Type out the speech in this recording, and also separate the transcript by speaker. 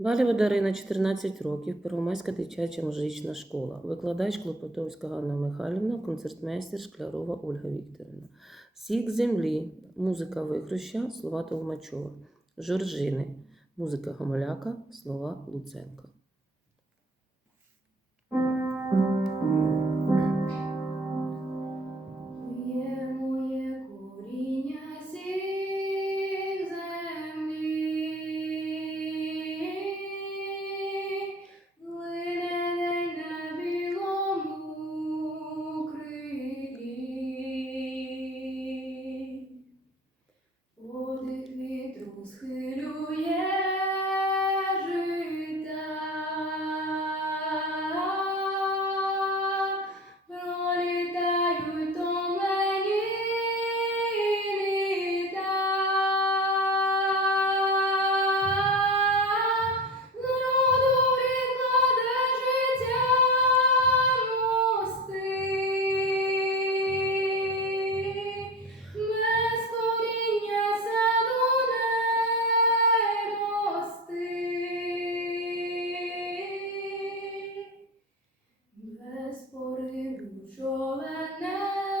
Speaker 1: Балєва Дарина, 14 років, Первомайська дитяча музична школа. Викладач Клопотовська Ганна Михайлівна, концертмейстер Шклярова Ольга Вікторівна. Сік землі, музика Вихруща, слова Толмачова. Жоржини, музика Гомоляка, слова Луценка. спорив, що мене.